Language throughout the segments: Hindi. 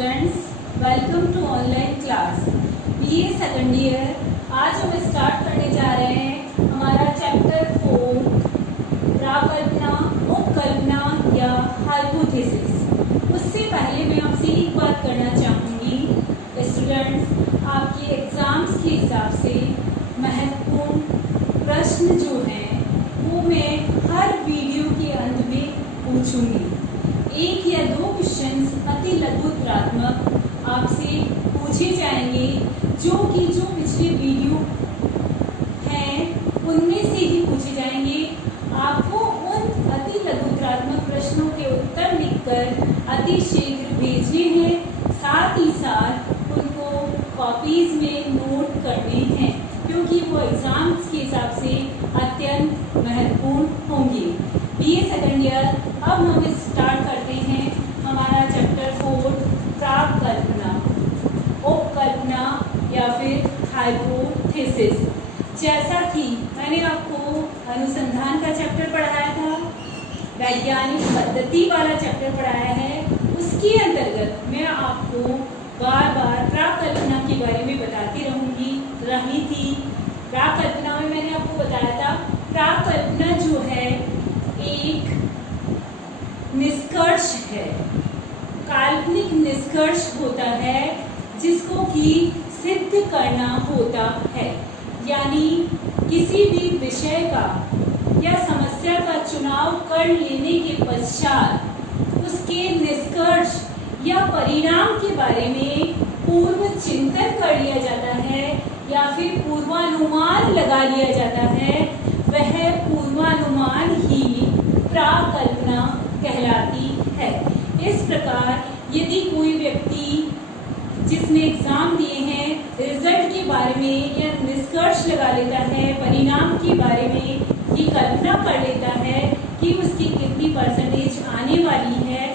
Students, welcome to online class BA second year. आज हम स्टार्ट करने जा रहे हैं हमारा चैप्टर 4 प्राकल्पना, उपकल्पना या हाइपोथेसिस। उससे पहले मैं आपसे एक बात करना चाहूँगी स्टूडेंट्स, आपके एग्ज़ाम्स के हिसाब से महत्वपूर्ण प्रश्न जो हैं वो मैं हर वीडियो के अंत में पूछूंगी। एक या दो क्वेश्चंस अति लघुत्रात्मक आपसे पूछे जाएंगे, जो पिछले वीडियो हैं उनमें से ही पूछे जाएंगे। आपको उन अति लघुत्रात्मक प्रश्नों के उत्तर लिखकर अति शीघ्र भेजने हैं, साथ ही साथ उनको कॉपीज में नोट करने हैं, क्योंकि वो एग्जाम्स के हिसाब से अत्यंत महत्वपूर्ण होंगे। बीए सेकंड ईयर, अब हम स्टार्ट करते हैं हमारा चैप्टर 4 प्राकल्पना, उपकल्पना या फिर हाइपोथेसिस। जैसा कि मैंने आपको अनुसंधान का चैप्टर पढ़ाया था, वैज्ञानिक पद्धति वाला चैप्टर पढ़ाया है, उसके अंतर्गत मैं आपको बार बार प्राकल्पना के बारे में बताती रही थी। प्राकल्पना में मैंने आपको बताया था, प्राकल्पना जो है एक निष्कर्ष है, काल्पनिक निष्कर्ष होता है जिसको कि सिद्ध करना होता है। यानी किसी भी विषय का या समस्या का चुनाव कर लेने के पश्चात उसके निष्कर्ष या परिणाम के बारे में पूर्व चिंतन कर लिया जाता है या फिर पूर्वानुमान लगा लिया जाता है। वह पूर्वानुमान ही प्राकल्पना कहलाती है। इस प्रकार यदि कोई व्यक्ति जिसने एग्जाम दिए हैं रिजल्ट के बारे में या निष्कर्ष लगा लेता है, परिणाम के बारे में ये कल्पना कर लेता है कि उसकी कितनी परसेंटेज आने वाली है,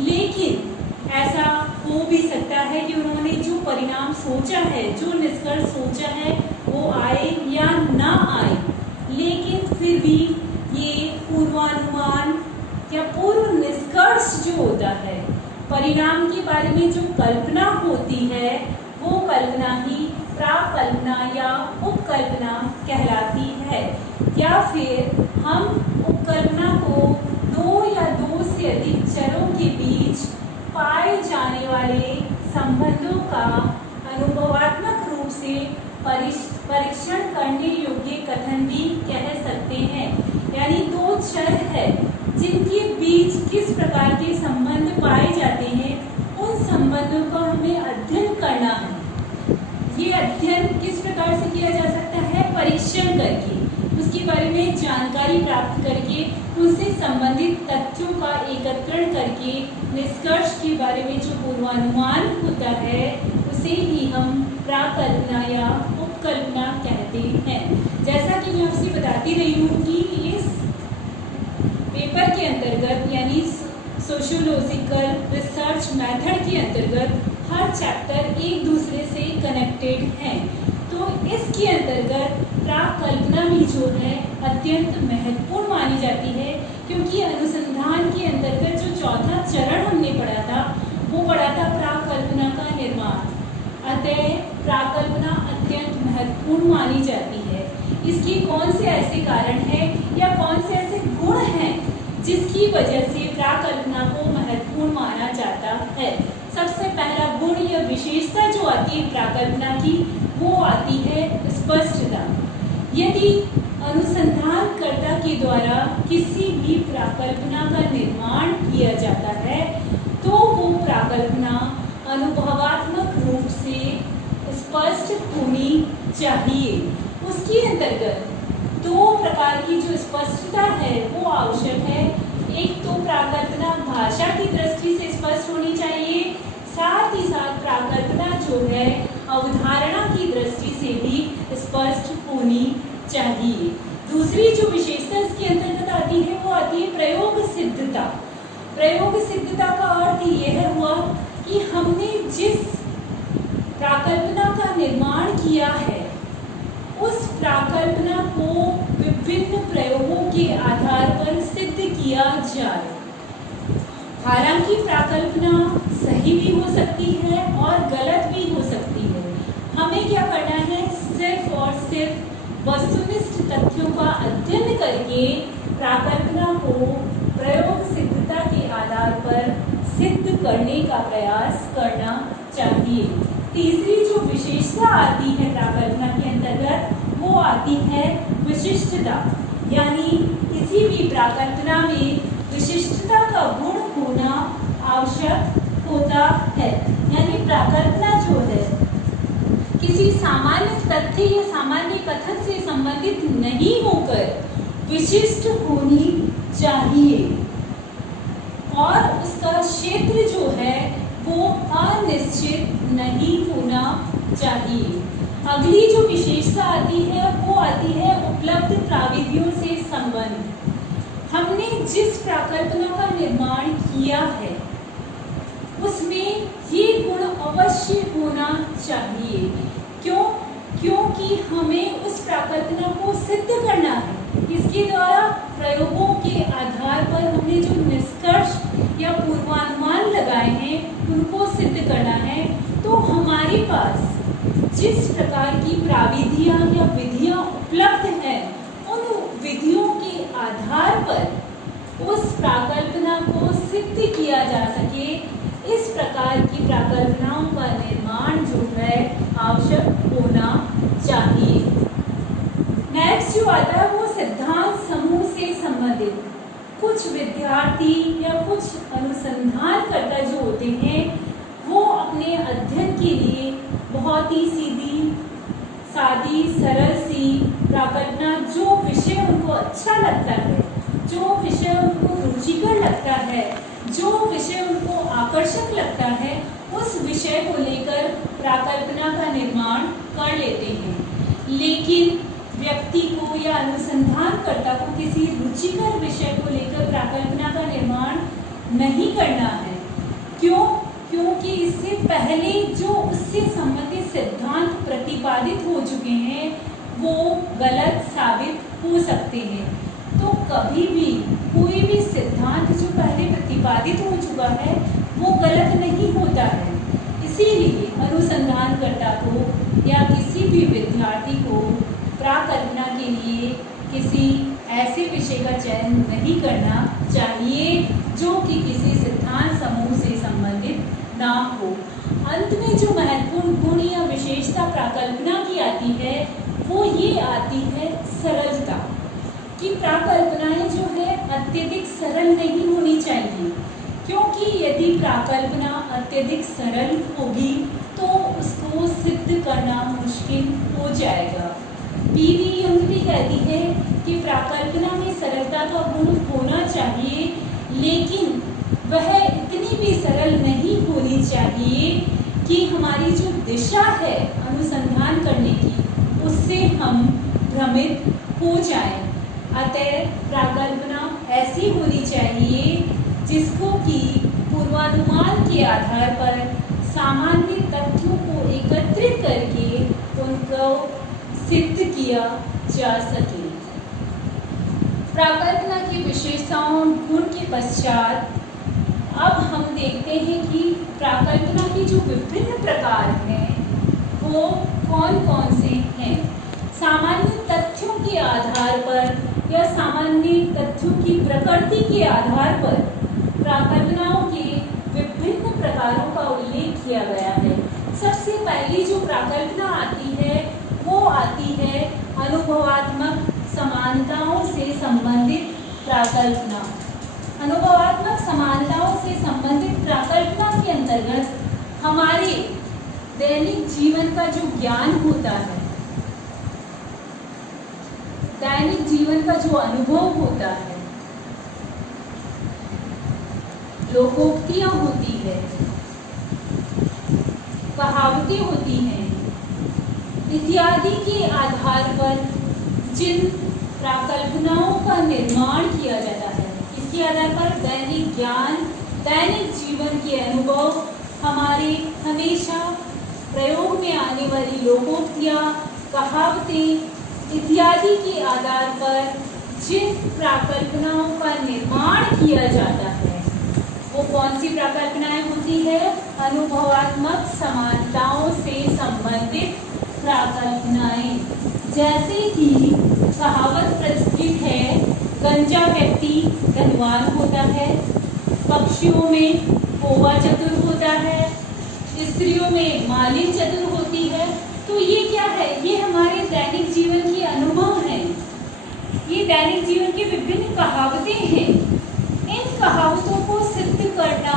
लेकिन ऐसा हो भी सकता है कि उन्होंने जो परिणाम सोचा है, जो निष्कर्ष सोचा है वो आए या ना आए, लेकिन फिर भी ये पूर्वानुमान या पूर्व निष्कर्ष जो होता है, परिणाम के बारे में जो कल्पना होती है, वो कल्पना ही प्राकल्पना या उपकल्पना कहलाती है। या फिर हम उपकल्पना को दो या दो से अधिक चरों के बीच पाए जाने वाले संबंधों का अनुभवात्मक रूप से परीक्षण करने योग्य कथन भी कह सकते हैं। यानी दो चर है जिनके बीच किस प्रकार के संबंध पाए जाते हैं, उन संबंधों का हमें अध्ययन करना है। ये अध्ययन किस प्रकार से किया जा सकता है? परीक्षण करके, उसके बारे में जानकारी प्राप्त करके, उनसे संबंधित तथ्यों का एकत्रण करके निष्कर्ष के बारे में जो पूर्वानुमान होता है उसे ही हम प्राकल्पना या उपकल्पना कहते हैं। जैसा कि मैं आपसे बताती रही हूँ कि इस पेपर के अंतर्गत यानी सोशियोलॉजिकल रिसर्च मेथड के अंतर्गत हर चैप्टर एक दूसरे से कनेक्टेड हैं। तो इसके अंतर्गत प्राकल्पना भी जो है अत्यंत महत्वपूर्ण मानी जाती है, क्योंकि अनुसंधान के अंतर्गत जो चौथा चरण हमने पढ़ा था वो पढ़ा था प्राकल्पना का निर्माण। अतः प्राकल्पना अत्यंत महत्वपूर्ण मानी जाती है। इसके कौन से ऐसे कारण हैं या कौन से ऐसे गुण हैं जिसकी वजह से प्राकल्पना को महत्वपूर्ण माना जाता है? सबसे पहला गुण या विशेषता जो आती है प्राकल्पना की, वो आती है स्पष्टता। यदि अनुसंधानकर्ता के द्वारा किसी भी प्राकल्पना का निर्माण किया जाता है तो वो प्राकल्पना अनुभवात्मक रूप से स्पष्ट होनी चाहिए। उसके अंतर्गत दो प्रकार की जो स्पष्टता है वो आवश्यक है। एक तो प्राकल्पना भाषा की दृष्टि से स्पष्ट होनी चाहिए, साथ ही साथ प्राकल्पना जो है अवधारणा की दृष्टि से भी स्पष्ट होनी चाहिए। दूसरी जो विशेषता इसके अंतर्गत आती है वो आती है प्रयोग सिद्धता। प्रयोग सिद्धता का अर्थ यह हुआ कि हमने जिस प्राकल्पना का निर्माण किया है उस प्राकल्पना को विभिन्न प्रयोगों के आधार पर सिद्ध किया जाए। हालांकि प्राकल्पना सही भी हो सकती है और गलत भी हो सकती है। हमें क्या करना है, सिर्फ और सिर्फ वस्तुनिष्ठ तथ्यों का अध्ययन करके प्राकल्पना को प्रयोग सिद्धता के आधार पर सिद्ध करने का प्रयास करना चाहिए। तीसरी जो विशेषता आती है प्राकल्पना के अंतर्गत, वो आती है विशिष्टता। यानी किसी भी प्राकल्पना में विशिष्टता का गुण होना आवश्यक होता है। यानी प्राकल्पना जो है किसी सामान्य तथ्य या सामान्य कथन से संबंधित नहीं होकर विशिष्ट होनी चाहिए और उसका क्षेत्र जो है वो अनिश्चित नहीं होना चाहिए। अगली जो विशेषता आती है वो आती है उपलब्ध प्राविधियों से संबंध। हमने जिस प्राकल्पना का निर्माण किया है उसमें ये गुण अवश्य होना चाहिए। क्यों? क्योंकि हमें उस प्राकल्पना को सिद्ध करना है। इसके द्वारा प्रयोगों के आधार पर हमने जो निष्कर्ष या पूर्वानुमान लगाए हैं उनको सिद्ध करना है। तो हमारे पास जिस प्रकार की प्राविधियां या विधियां उपलब्ध हैं उन विधियों के आधार पर उस प्राकल्पना को सिद्ध किया जा सके, इस प्रकार की प्राकल्पनाओं का निर्माण जो है आवश्यक होना चाहिए। नेक्स्ट जो आता है वो सिद्धांत समूह से संबंधित। कुछ विद्यार्थी या कुछ अनुसंधानकर्ता जो होते हैं वो अपने अध्ययन के लिए बहुत ही सीधी सादी सरल सी प्राकल्पना, जो विषय उनको अच्छा लगता है, जो विषय उनको रुचिकर लगता है, जो विषय उनको आकर्षक लगता है, उस विषय को लेकर प्राकल्पना का निर्माण कर लेते हैं। लेकिन व्यक्ति को या अनुसंधानकर्ता को किसी रुचिकर विषय को लेकर प्राकल्पना का निर्माण नहीं करना है। क्यों? क्योंकि इससे पहले जो उससे संबंधित सिद्धांत प्रतिपादित हो चुके हैं वो गलत साबित हो सकते हैं। तो कभी भी कोई भी सिद्धांत जो पहले प्रतिपादित हो चुका है वो गलत नहीं होता है। इसीलिए अनुसंधानकर्ता को या किसी भी विद्यार्थी को प्राकल्पना के लिए किसी ऐसे विषय का चयन नहीं करना चाहिए जो कि किसी सिद्धांत समूह से संबंधित ना हो। अंत में जो महत्वपूर्ण गुण या विशेषता प्राकल्पना की आती है वो ये आती है सरलता। कि प्राकल्पनाएं जो है अत्यधिक सरल नहीं होनी चाहिए, क्योंकि यदि प्राकल्पना अत्यधिक सरल होगी तो उसको सिद्ध करना मुश्किल हो जाएगा। पीवी यंग भी कहती है कि प्राकल्पना में सरलता का गुण होना चाहिए, लेकिन वह इतनी भी सरल नहीं होनी चाहिए कि हमारी जो दिशा है अनुसंधान करने की उससे हम भ्रमित हो जाएं। अतः प्राकल्पना ऐसी होनी चाहिए जिसको कि पूर्वानुमान के आधार पर सामान्य तथ्यों को एकत्रित करके उनको सिद्ध किया जा सके। प्राकल्पना की विशेषताओं गुण के पश्चात अब हम देखते हैं कि प्राकल्पना के जो विभिन्न प्रकार हैं वो कौन कौन से हैं। सामान्य तथ्यों के आधार पर या सामान्य तथ्यों की प्रकृति के आधार पर प्राकल्पनाओं के विभिन्न प्रकारों का उल्लेख किया गया है। सबसे पहली जो प्राकल्पना आती है वो आती है अनुभवात्मक समानताओं से संबंधित प्राकल्पना। अनुभवात्मक समानताओं से संबंधित प्राकल्पना के अंतर्गत हमारे दैनिक जीवन का जो ज्ञान होता है, दैनिक जीवन का जो अनुभव होता है, लोकोक्तियां होती है, कहावतें होती हैं, इत्यादि के आधार पर जिन प्राकल्पनाओं का निर्माण किया जाता है, इसके आधार पर दैनिक ज्ञान, दैनिक जीवन के अनुभव, हमारे हमेशा प्रयोग में आने वाली लोकोक्तियां, कहावतें इत्यादि के आधार पर जिन प्राकल्पनाओं का निर्माण किया जाता है वो कौन सी प्राकल्पनाएं होती है? अनुभवात्मक समानताओं से संबंधित प्राकल्पनाएं। जैसे कि कहावत प्रचलित है, गंजा व्यक्ति धनवान होता है, पक्षियों में कौवा चतुर होता है, स्त्रियों में मालिन चतुर होती है। तो ये क्या है? ये हमारे दैनिक जीवन के अनुभव हैं, ये दैनिक जीवन की विभिन्न कहावतें हैं। इन कहावतों को सिद्ध करना,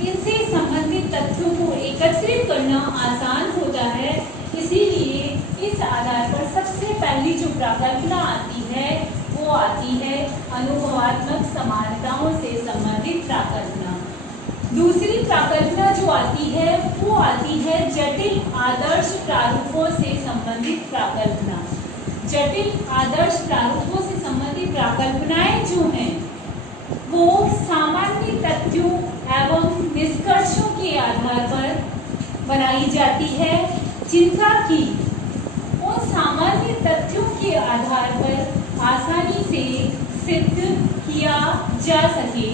इनसे संबंधित तथ्यों को एकत्रित करना आसान होता है। इसीलिए इस आधार पर सबसे पहली जो प्राकल्पना आती है वो आती है अनुभवात्मक समानताओं से संबंधित प्राकल्पना। दूसरी प्राकल्पना जो आती है वो आती है जटिल आदर्श प्रारूपों से संबंधित प्राकल्पना। जटिल आदर्श प्रारूपों से संबंधित प्राकल्पनाएं जो हैं वो सामान्य तथ्यों एवं निष्कर्षों के आधार पर बनाई जाती है, जिनका कि उन सामान्य तथ्यों के आधार पर आसानी से सिद्ध किया जा सके।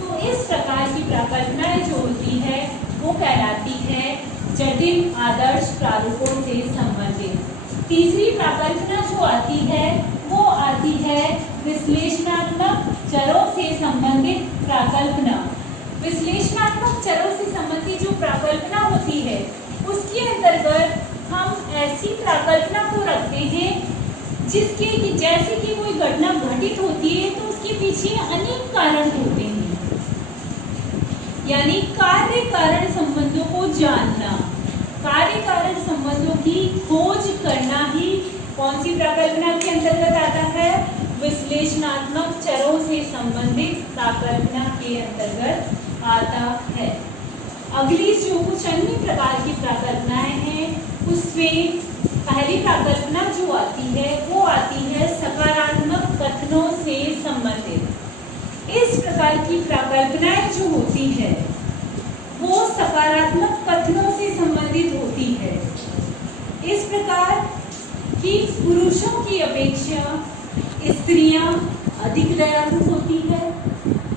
तो इस प्रकार की प्राकल्पनाएं जो होती है वो कहलाती है जटिल आदर्श प्रारूपों से संबंधित। तीसरी प्राकल्पना जो आती है वो आती है विश्लेषणात्मक चरों से संबंधित प्राकल्पना। विश्लेषणात्मक चरों से संबंधित जो प्राकल्पना होती है उसके अंतर्गत हम ऐसी प्राकल्पना को रखते हैं जिसके कि जैसे कि कोई घटना घटित होती है तो उसके पीछे अनेक कारण होते हैं, यानी कार्य कारण संबंधों को जानना, कार्य कारण संबंधों की खोज करना ही कौन सी प्राकल्पना के अंतर्गत आता है? विश्लेषणात्मक चरों से संबंधित प्राकल्पना के अंतर्गत आता है। अगली जो कुछ अन्य प्रकार की प्राकल्पनाएं हैं उसमें पहली प्राकल्पना जो आती है वो आती है सकारात्मक कथनों से संबंधित। इस प्रकार की प्राकल्पनाएं जो होती है वो सकारात्मक कथनों से संबंधित होती है। इस प्रकार कि पुरुषों की अपेक्षा स्त्रियां अधिक दयालु होती है,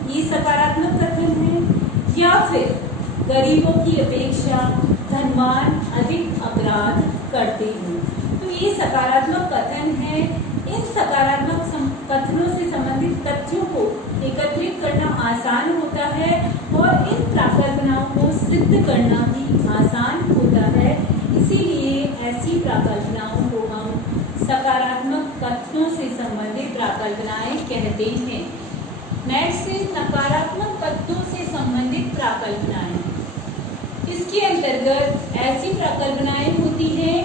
ये सकारात्मक कथन है। या फिर गरीबों की अपेक्षा धनवान अधिक अपराध करते हैं, तो ये सकारात्मक कथन है। इन सकारात्मक कथनों से संबंधित तथ्यों को एकत्रित करना आसान होता है और इन प्राकल्पनाओं को सिद्ध करना भी आसान होता है। इसीलिए ऐसी प्राकल्पनाओं को हम सकारात्मक कथनों से संबंधित प्राकल्पनाएं कहते हैं। नेक्स्ट से नकारात्मक तथ्यों से संबंधित प्राकल्पनाएं। इसके अंतर्गत ऐसी प्राकल्पनाएं होती हैं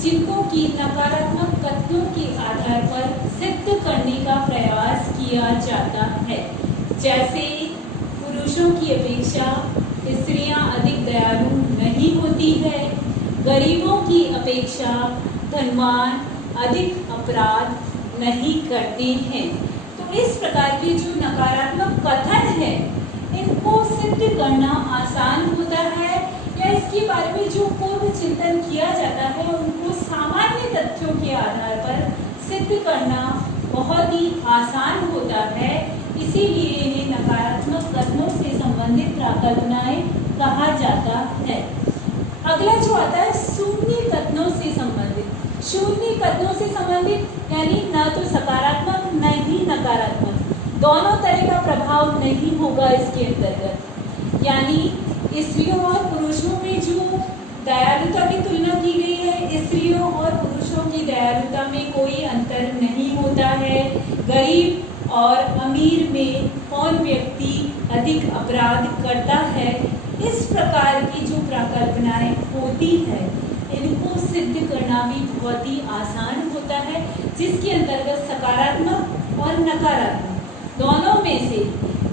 जिनको की नकारात्मक तथ्यों के आधार पर सिद्ध करने का प्रयास किया जाता है। जैसे पुरुषों की अपेक्षा स्त्रियां अधिक दयालु नहीं होती है, गरीबों की अपेक्षा धनवान अधिक अपराध नहीं करते हैं। तो इस प्रकार के जो नकारात्मक कथन है इनको सिद्ध करना आसान होता है, या इसके बारे में जो पूर्व चिंतन किया जाता है उनको सामान्य तथ्यों के आधार पर सिद्ध करना बहुत ही आसान होता है। इसीलिए इन्हें नकारात्मक कथनों से संबंधित प्राकल्पनाएं कहा जाता है। अगला जो आता है शून्य कथनों से संबंधित। शून्य कथनों से संबंधित यानी न तो सकारात्मक न ही नकारात्मक, दोनों तरह का प्रभाव नहीं होगा इसके अंतर्गत। यानी स्त्रियों और पुरुषों में जो दयालुता की तुलना की गई है, स्त्रियों और पुरुषों की दयालुता में कोई अंतर नहीं होता है। गरीब और अमीर में कौन व्यक्ति अधिक अपराध करता है, इस प्रकार की जो प्राकल्पनाएं होती है इनको सिद्ध करना भी बहुत ही आसान होता है, जिसके अंतर्गत सकारात्मक और नकारात्मक दोनों में से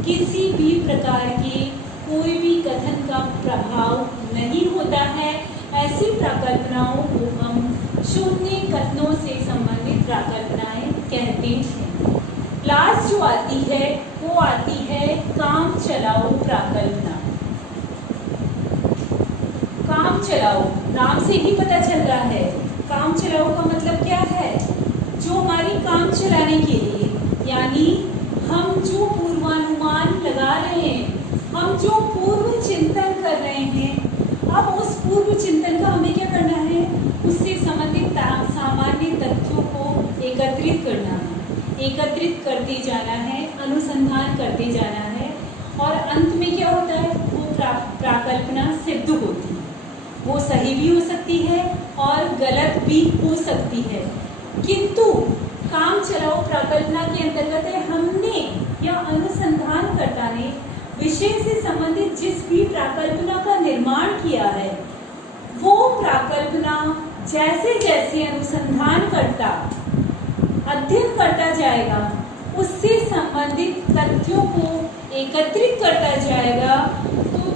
किसी भी प्रकार के कोई भी कथन का प्रभाव नहीं होता है। ऐसी प्राकल्पनाओं को हम शून्य कथनों से संबंधित प्राकल्पनाएं कहते हैं। लास्ट जो आती है वो आती है काम चलाओ प्राकल्पना। काम चलाओ नाम से ही पता चल रहा है, काम चलाओ का मतलब क्या है? जो हमारी काम चलाने के लिए, यानी हम जो पूर्वानुमान लगा रहे हैं, हम हम जो पूर्व चिंतन कर रहे हैं, अब उस पूर्व चिंतन का हमें क्या करना है, उससे संबंधित सामान्य तथ्यों को एकत्रित करना है, एकत्रित करते जाना है, अनुसंधान करते जाना है, और अंत में क्या होता है, वो प्राकल्पना सिद्ध होती है। वो सही भी हो सकती है और गलत भी हो सकती है, किंतु काम चलाओ प्राकल्पना के अंतर्गत हमने या अनुसंधानकर्ता ने विषय से संबंधित जिस भी प्राकल्पना का निर्माण किया है, वो प्राकल्पना जैसे जैसे अनुसंधानकर्ता अध्ययन करता जाएगा, उससे संबंधित तथ्यों को एकत्रित करता जाएगा, तो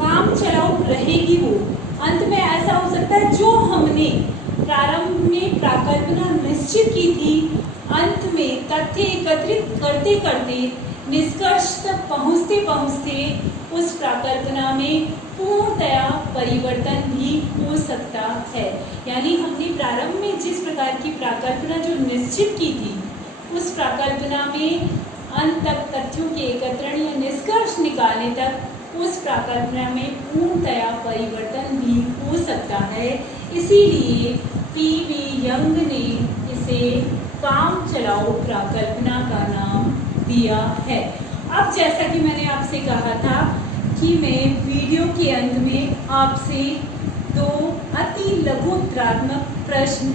काम चलाओ रहेगी वो। अंत में ऐसा हो सकता है जो हमने प्रारंभ में प्राकल्पना निश्चित की थी, अंत में तथ्य एकत्रित करते करते निष्कर्ष तक पहुँचते पहुँचते उस प्राकल्पना में पूर्णतया परिवर्तन भी हो सकता है। यानी हमने प्रारंभ में जिस प्रकार की प्राकल्पना जो निश्चित की थी, उस प्राकल्पना में अंत तक तथ्यों के एकत्रण या निष्कर्ष निकालने तक उस प्राकल्पना में पूर्णतया परिवर्तन भी हो सकता है। इसीलिए पी.वी. यंग ने इसे काम चलाओ प्राकल्पना का नाम दिया है। अब जैसा कि मैंने आपसे कहा था कि मैं वीडियो के अंत में आपसे 2 अति लघुत्तरात्मक प्रश्न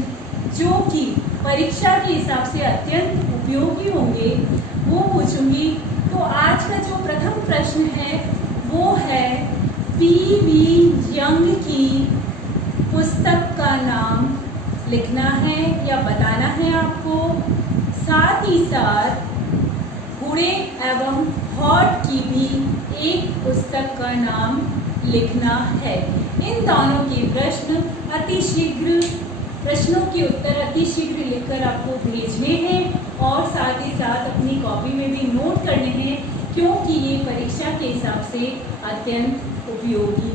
जो कि परीक्षा के हिसाब से अत्यंत उपयोगी होंगे वो पूछूंगी। तो आज का जो प्रथम प्रश्न है वो है पी.वी. यंग की पुस्तक का नाम लिखना है या बताना है आपको, साथ ही साथ घोड़े एवं हॉट की भी एक पुस्तक का नाम लिखना है। इन दोनों के प्रश्नों के उत्तर अति शीघ्र लिखकर आपको भेजने हैं और साथ ही साथ अपनी कॉपी में भी नोट करने हैं, क्योंकि ये परीक्षा के हिसाब से अत्यंत उपयोगी